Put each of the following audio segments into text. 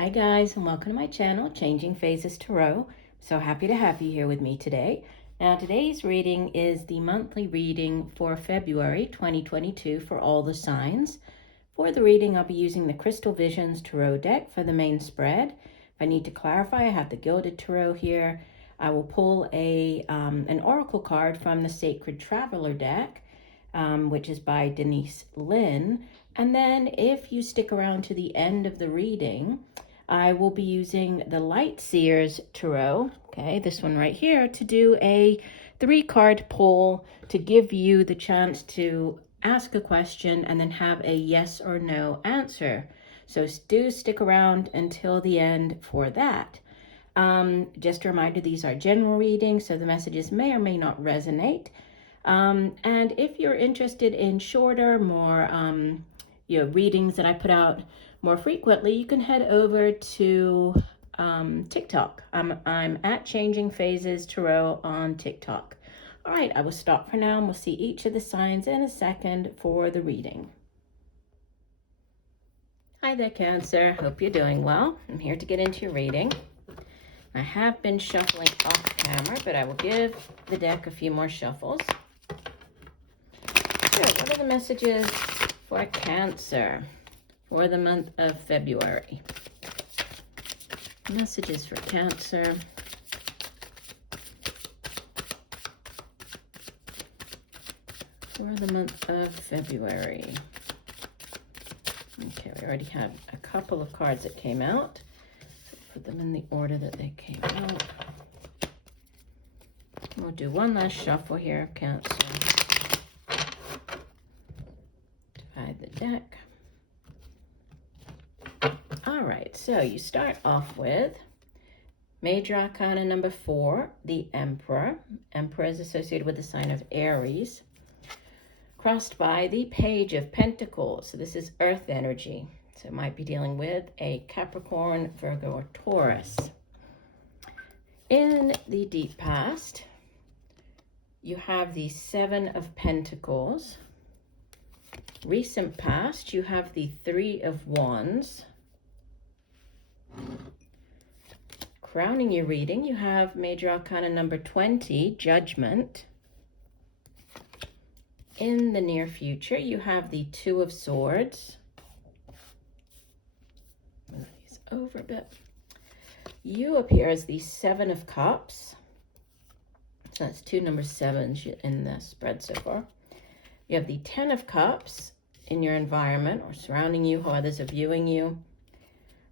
Hi guys, and welcome to my channel, Changing Phases Tarot. So happy to have you here with me today. Now today's reading is the monthly reading for February 2022 for all the signs. For the reading, I'll be using the Crystal Visions Tarot deck for the main spread. If I need to clarify, I have the Gilded Tarot here. I will pull an oracle card from the Sacred Traveler deck, which is by Denise, Linn. And then if you stick around to the end of the reading, I will be using the Light Seers Tarot, okay, this one right here, to do a 3-card pull to give you the chance to ask a question and then have a yes or no answer. So do stick around until the end for that. Just a reminder, these are general readings, so the messages may or may not resonate. And if you're interested in shorter, more readings that I put out more frequently, you can head over to TikTok. I'm at Changing Phases Tarot on TikTok. All right, I will stop for now and we'll see each of the signs in a second for the reading. Hi there, Cancer. Hope you're doing well. I'm here to get into your reading. I have been shuffling off camera, but I will give the deck a few more shuffles. So, what are the messages for Cancer for the month of February? Messages for Cancer. For the month of February. Okay, we already have a couple of cards that came out. Put them in the order that they came out. We'll do one last shuffle here, Cancer. Divide the deck. All right, so you start off with Major Arcana number 4, the Emperor. Emperor is associated with the sign of Aries. Crossed by the Page of Pentacles. So this is Earth energy. So it might be dealing with a Capricorn, Virgo, or Taurus. In the deep past, you have the 7 of Pentacles. Recent past, you have the 3 of Wands. Crowning your reading, you have Major Arcana number 20, Judgment. In the near future, you have the 2 of Swords. Move these over a bit. You appear as the 7 of Cups. So that's 2 number 7s in the spread so far. You have the 10 of Cups in your environment or surrounding you, how others are viewing you.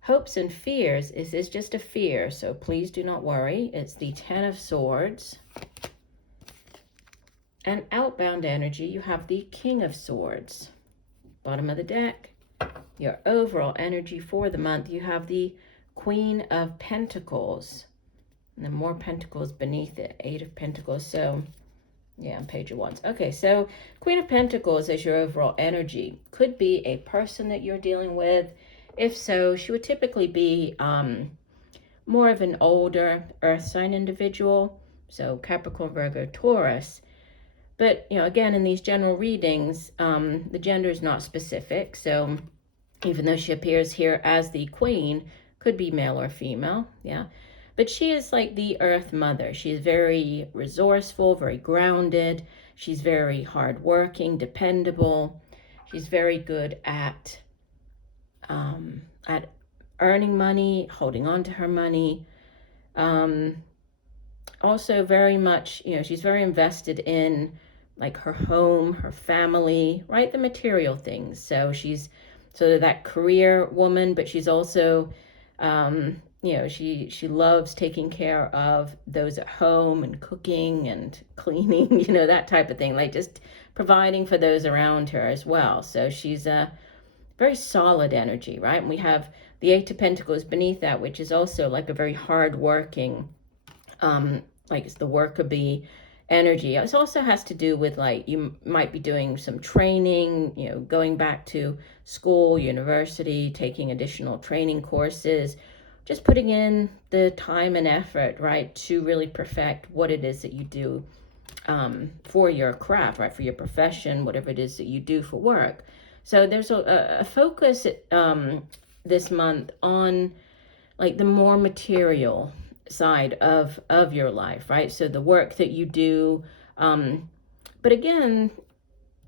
Hopes and fears. This is just a fear, so please do not worry. It's the 10 of Swords. And outbound energy, you have the King of Swords. Bottom of the deck, your overall energy for the month, you have the Queen of Pentacles. And then more pentacles beneath it, 8 of Pentacles. So, yeah, Page of Wands. Okay, so Queen of Pentacles is your overall energy. Could be a person that you're dealing with. If so, she would typically be more of an older earth sign individual. So Capricorn, Virgo, Taurus. But, again, in these general readings, the gender is not specific. So even though she appears here as the queen, could be male or female, yeah. But she is like the earth mother. She's very resourceful, very grounded. She's very hardworking, dependable. She's very good at earning money, holding on to her money. Also very much, she's very invested in like her home, her family, right? The material things. So she's sort of that career woman, but she's also, she loves taking care of those at home and cooking and cleaning, that type of thing, like just providing for those around her as well. So she's a very solid energy, right? And we have the 8 of Pentacles beneath that, which is also like a very hard-working, like it's the worker bee energy. It also has to do with like you might be doing some training, going back to school, university, taking additional training courses, just putting in the time and effort, right, to really perfect what it is that you do for your craft, right, for your profession, whatever it is that you do for work. So there's a focus this month on like the more material side of your life, right? So the work that you do, but again,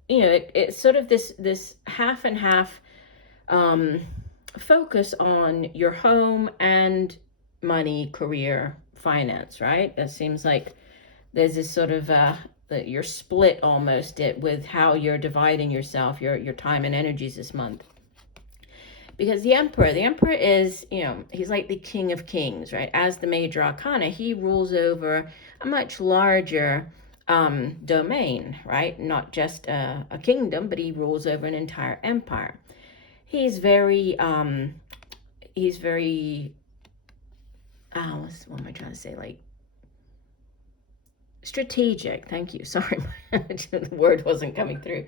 it's sort of this half and half focus on your home and money, career, finance, right? That seems like there's this sort of that you're split almost with how you're dividing yourself, your time and energies this month. Because the emperor is, he's like the king of kings, right? As the major arcana, he rules over a much larger domain, right? Not just a kingdom, but he rules over an entire empire. He's very, what am I trying to say? Like, strategic. Thank you. Sorry, the word wasn't coming through.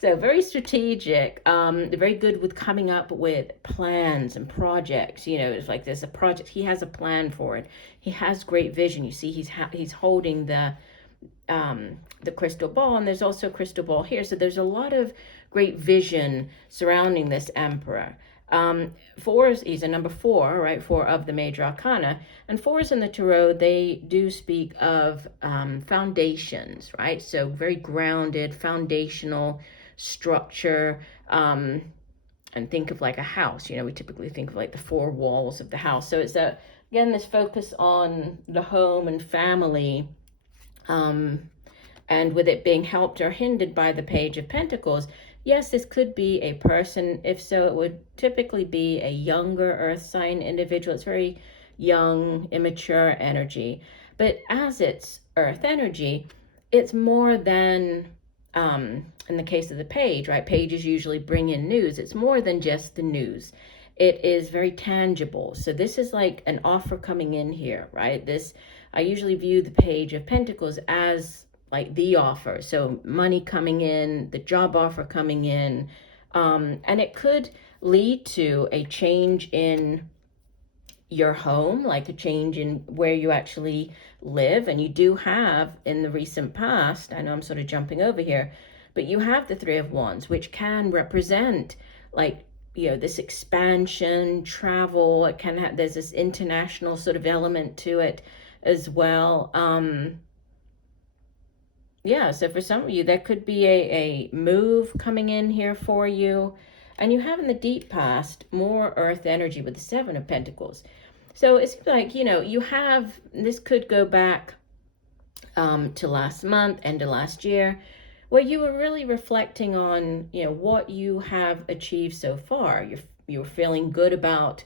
So very strategic, very good with coming up with plans and projects. It's like there's a project, he has a plan for it. He has great vision. You see, he's holding the crystal ball, and there's also a crystal ball here. So there's a lot of great vision surrounding this emperor. He's a number 4, right? 4 of the major arcana. And 4s in the tarot, they do speak of foundations, right? So very grounded, foundational structure. And think of like a house. We typically think of like the 4 walls of the house. So it's again, this focus on the home and family. And with it being helped or hindered by the Page of Pentacles, yes, this could be a person. If so, it would typically be a younger earth sign individual. It's very young, immature energy. But as it's earth energy, it's more than, in the case of the page, right? Pages usually bring in news. It's more than just the news. It is very tangible. So this is like an offer coming in here, right? I usually view the Page of Pentacles as like the offer. So money coming in, the job offer coming in, and it could lead to a change in your home, like a change in where you actually live. And you do have in the recent past, I know I'm sort of jumping over here, but you have the 3 of Wands, which can represent like, this expansion, travel. It can have, there's this international sort of element to it as well. So for some of you, there could be a move coming in here for you. And you have in the deep past more earth energy with the 7 of Pentacles. So it's like, you have, this could go back to last month, end of last year, where you were really reflecting on, what you have achieved so far. You're feeling good about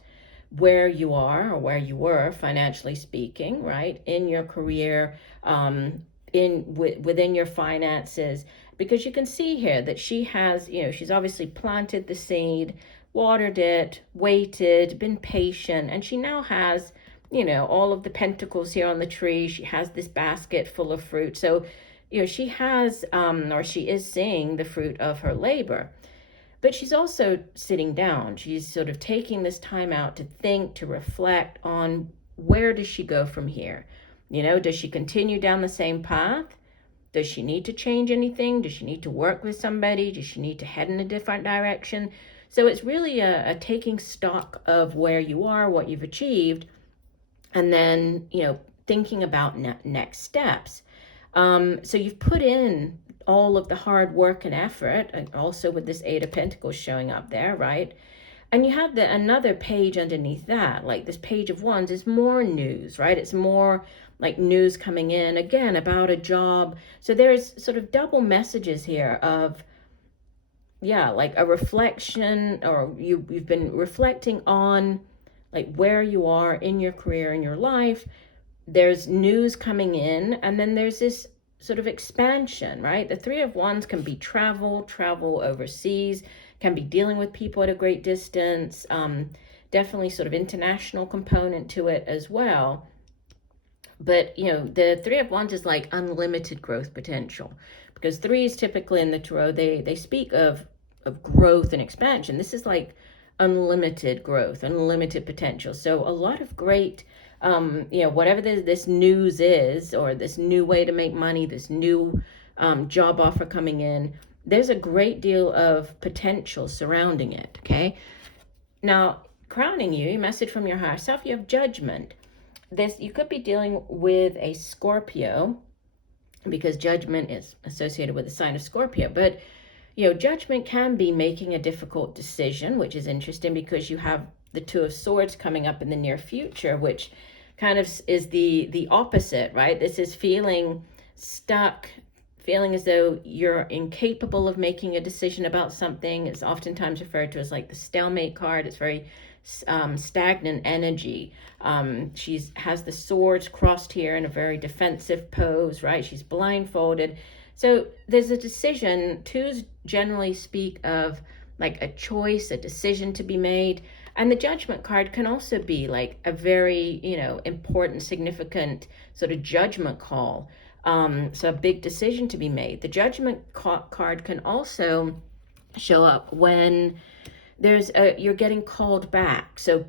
where you are or where you were, financially speaking, right? In your career, within your finances, because you can see here that she has, she's obviously planted the seed, watered it, waited, been patient, and she now has, all of the pentacles here on the tree. She has this basket full of fruit. So, she has, or she is seeing the fruit of her labor. But she's also sitting down. She's sort of taking this time out to think, to reflect on where does she go from here? Does she continue down the same path? Does she need to change anything? Does she need to work with somebody? Does she need to head in a different direction? So it's really a taking stock of where you are, what you've achieved, and then, thinking about next steps. So you've put in all of the hard work and effort, and also with this 8 of Pentacles showing up there, right? And you have another page underneath that, like this Page of Wands is more news, right? It's more like news coming in, again, about a job. So there's sort of double messages here of, like a reflection, or you've been reflecting on like where you are in your career, in your life. There's news coming in, and then there's this sort of expansion, right? The 3 of Wands can be travel overseas, can be dealing with people at a great distance, definitely sort of international component to it as well. But, the 3 of Wands is like unlimited growth potential, because 3s typically in the tarot, they speak of growth and expansion. This is like unlimited growth, unlimited potential. So a lot of great, whatever this news is, or this new way to make money, this new job offer coming in, there's a great deal of potential surrounding it, okay? Now, crowning you, your message from your higher self, you have judgment. This, you could be dealing with a Scorpio, because judgment is associated with the sign of Scorpio. But judgment can be making a difficult decision, which is interesting because you have the Two of Swords coming up in the near future, which kind of is the opposite, right? This is feeling stuck, feeling as though you're incapable of making a decision about something. It's oftentimes referred to as like the stalemate card. It's very stagnant energy. She has the swords crossed here in a very defensive pose, right? She's blindfolded. So there's a decision. Twos generally speak of like a choice, a decision to be made. And the Judgment card can also be like a very, important, significant sort of judgment call. So a big decision to be made. The Judgment card can also show up when you're getting called back. So,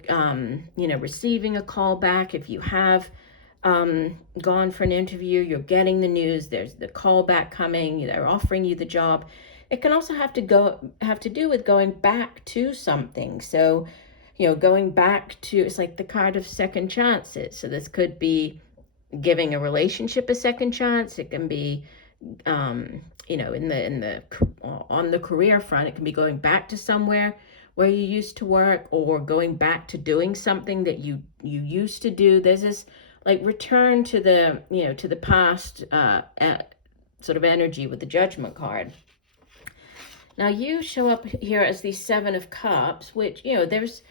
receiving a call back. If you have gone for an interview, you're getting the news, there's the call back coming, they're offering you the job. It can also have to do with going back to something. So, going back to, it's like the card of second chances. So this could be giving a relationship a second chance. It can be on the career front, it can be going back to somewhere where you used to work, or going back to doing something that you used to do. There's this like return to the past sort of energy with the Judgment card. Now you show up here as the Seven of Cups, which, it's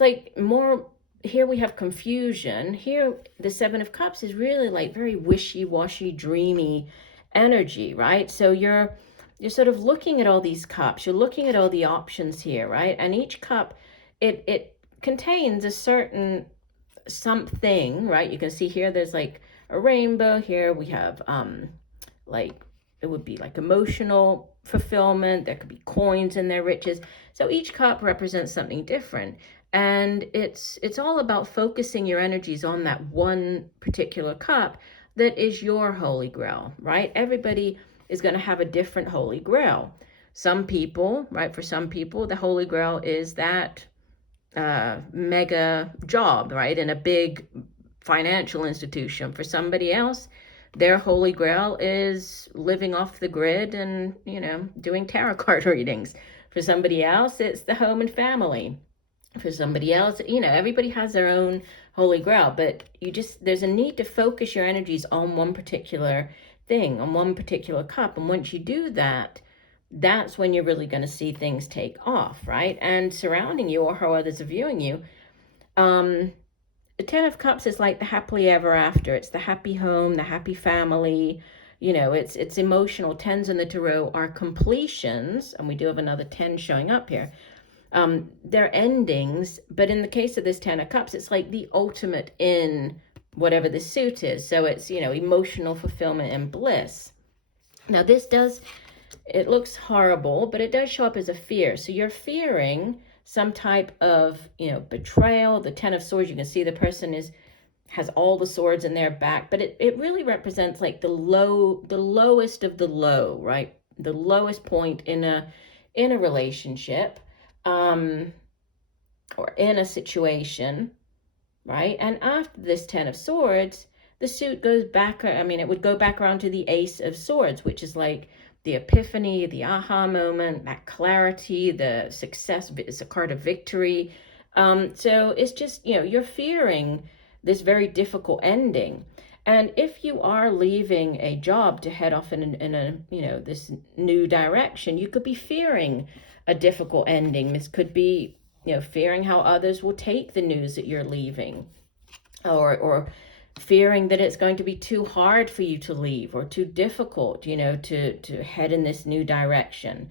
like more, here we have confusion. Here, the Seven of Cups is really like very wishy-washy, dreamy energy, right? So you're sort of looking at all these cups, you're looking at all the options here, right? And each cup, it contains a certain something, right? You can see here there's like a rainbow. Here we have like, it would be like emotional fulfillment. There could be coins in there, riches. So each cup represents something different. And it's all about focusing your energies on that one particular cup that is your holy grail, right? Everybody is going to have a different holy grail. Some people, right, for some people, the holy grail is that mega job, right, in a big financial institution. For somebody else, their holy grail is living off the grid and, doing tarot card readings. For somebody else, it's the home and family. For somebody else, everybody has their own holy grail, but there's a need to focus your energies on one particular thing, on one particular cup. And once you do that, that's when you're really going to see things take off, right? And surrounding you, or how others are viewing you, the Ten of Cups is like the happily ever after. It's the happy home, the happy family. It's emotional. Tens in the tarot are completions, and we do have another 10 showing up here. They're endings, but in the case of this Ten of Cups, it's like the ultimate in whatever the suit is. So it's, emotional fulfillment and bliss. Now it looks horrible, but it does show up as a fear. So you're fearing some type of, betrayal. The Ten of Swords, you can see the person has all the swords in their back, but it really represents like the lowest of the low, right? The lowest point in a relationship, or in a situation, right? And after this Ten of Swords, the suit goes back, it would go back around to the Ace of Swords, which is like the epiphany, the aha moment, that clarity, the success. It's a card of victory. So it's just, you're fearing this very difficult ending. And if you are leaving a job to head off in a this new direction, you could be fearing a difficult ending. This could be, fearing how others will take the news that you're leaving, or fearing that it's going to be too hard for you to leave, or too difficult, to head in this new direction.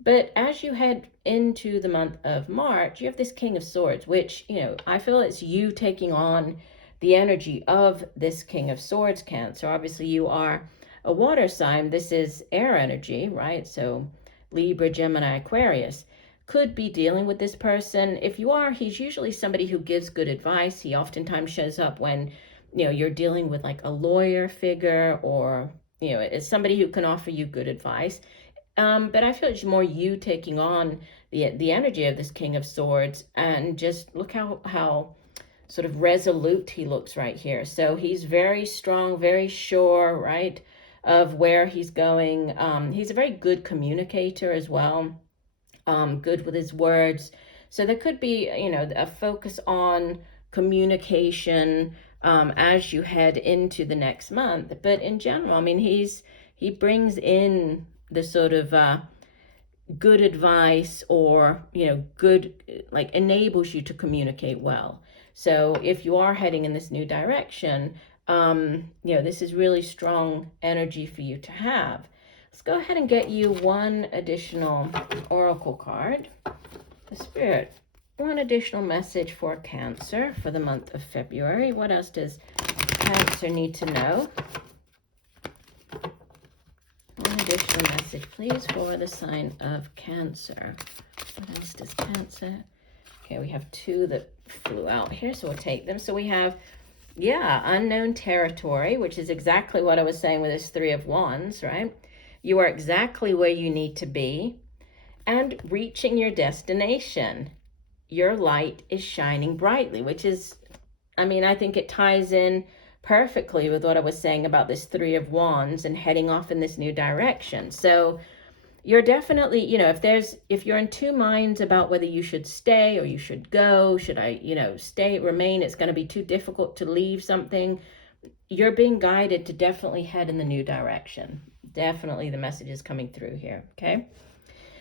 But as you head into the month of March, you have this King of Swords, which, I feel it's you taking on the energy of this King of Swords, Cancer. Obviously, you are a water sign. This is air energy, right? So Libra, Gemini, Aquarius. Could be dealing with this person. If you are, he's usually somebody who gives good advice. He oftentimes shows up when, you're dealing with like a lawyer figure, or, it's somebody who can offer you good advice. But I feel it's more you taking on the energy of this King of Swords, and just look how sort of resolute he looks right here. So he's very strong, very sure, right, of where he's going. He's a very good communicator as well, good with his words. So there could be, a focus on communication as you head into the next month. But in general, I mean, he brings in the sort of good advice, or good, like, enables you to communicate well. So if you are heading in this new direction, this is really strong energy for you to have. Let's go ahead and get you one additional oracle card. The Spirit, one additional message for Cancer for the month of February. What else does Cancer need to know? One additional message, please, for the sign of Cancer. What else does Cancer? Okay, we have two that flew out here, so we'll take them. So we have, unknown territory, which is exactly what I was saying with this Three of Wands, right? You are exactly where you need to be. And reaching your destination. Your light is shining brightly, which is, I think it ties in perfectly with what I was saying about this Three of Wands and heading off in this new direction. So you're definitely, if you're in two minds about whether you should stay or you should go, should I, stay, remain, it's going to be too difficult to leave something, you're being guided to definitely head in the new direction. Definitely the message is coming through here, okay?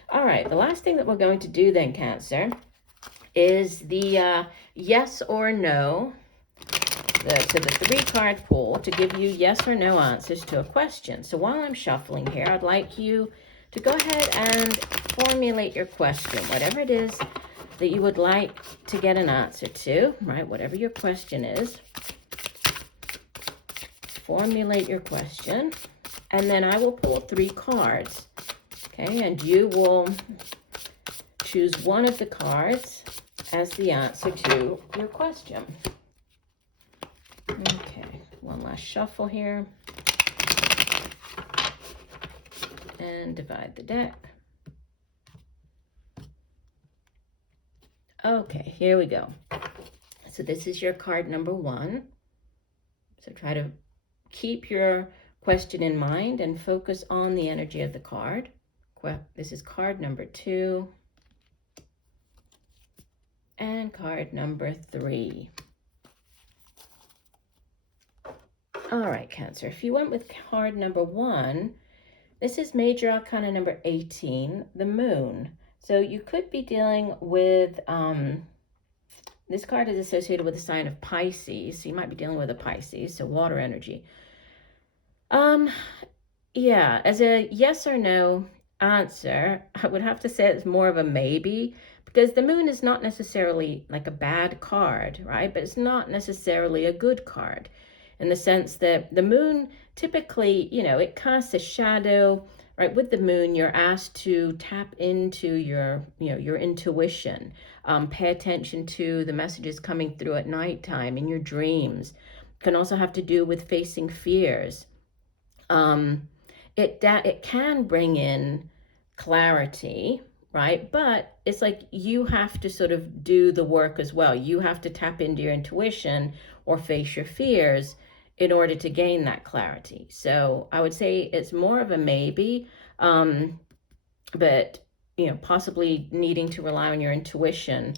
All right, the last thing that we're going to do then, Cancer, is the yes or no, to the 3-card pool to give you yes or no answers to a question. So while I'm shuffling here, I'd like you to go ahead and formulate your question, whatever it is that you would like to get an answer to, right? Whatever your question is, formulate your question, and then I will pull 3 cards. Okay, and you will choose one of the cards as the answer to your question. Okay, one last shuffle here. And divide the deck. Okay, here we go. So this is your card number 1. So try to keep your question in mind and focus on the energy of the card. This is card number 2 and card number 3. All right, Cancer, if you went with card number 1, this is Major Arcana number 18, the Moon. So you could be dealing with, this card is associated with the sign of Pisces, so you might be dealing with a Pisces, so water energy. Yeah, as a yes or no answer, I would have to say it's more of a maybe, because the Moon is not necessarily like a bad card, right? But it's not necessarily a good card, in the sense that the Moon typically, it casts a shadow, right? With the Moon, you're asked to tap into your, your intuition, pay attention to the messages coming through at nighttime in your dreams. It can also have to do with facing fears. It can bring in clarity, right? But it's like you have to sort of do the work as well. You have to tap into your intuition or face your fears in order to gain that clarity. So I would say it's more of a maybe, but possibly needing to rely on your intuition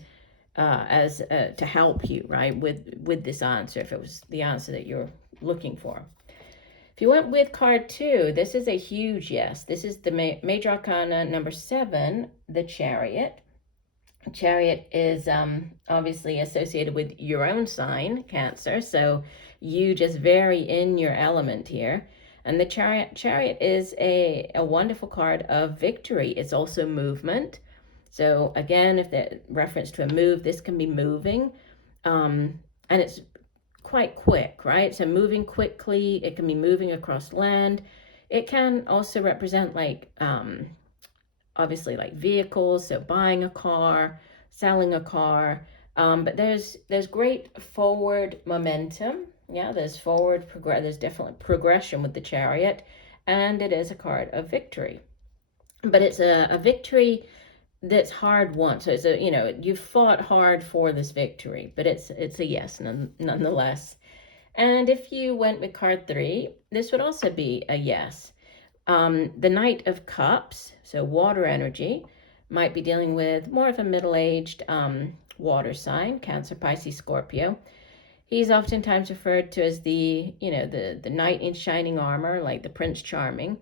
as to help you, right, with this answer, if it was the answer that you're looking for. If you went with card 2, this is a huge yes. This is the Major Arcana number 7, the Chariot. Chariot is obviously associated with your own sign, Cancer, so you just vary in your element here. And the Chariot is a wonderful card of victory. It's also movement. So again, if the reference to a move, this can be moving, and it's quite quick, right? So moving quickly, it can be moving across land. It can also represent like obviously like vehicles, so buying a car, selling a car, but there's great forward momentum. Yeah, there's definitely progression with the Chariot, and it is a card of victory. But it's a victory that's hard won. So it's a, you fought hard for this victory, but it's a yes nonetheless. And if you went with card 3, this would also be a yes. The Knight of Cups, so water energy, might be dealing with more of a middle-aged water sign, Cancer, Pisces, Scorpio. He's oftentimes referred to as the knight in shining armor, like the Prince Charming.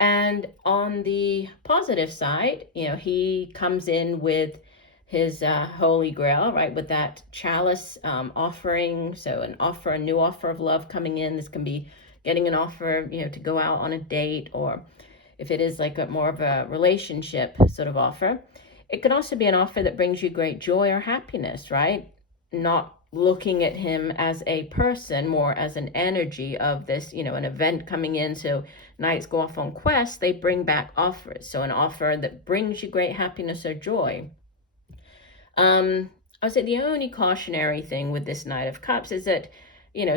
And on the positive side, he comes in with his Holy Grail, right, with that chalice offering. So a new offer of love coming in. This can be getting an offer, to go out on a date, or if it is like more of a relationship sort of offer. It could also be an offer that brings you great joy or happiness, right? Not looking at him as a person, more as an energy of this, an event coming in. So knights go off on quests, they bring back offers. So an offer that brings you great happiness or joy. I would say the only cautionary thing with this Knight of Cups is that,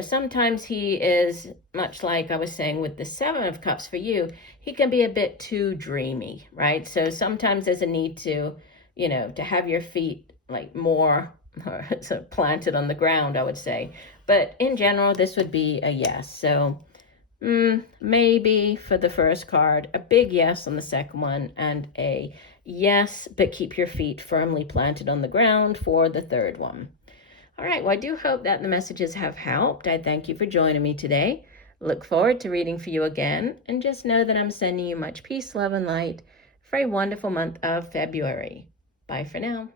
sometimes he is, much like I was saying with the Seven of Cups for you, he can be a bit too dreamy, right? So sometimes there's a need to, to have your feet like more sort of planted on the ground, I would say. But in general, this would be a yes. So maybe for the first card, a big yes on the second one, and a yes, but keep your feet firmly planted on the ground for the third one. All right, well, I do hope that the messages have helped. I thank you for joining me today. Look forward to reading for you again, and just know that I'm sending you much peace, love, and light for a wonderful month of February. Bye for now.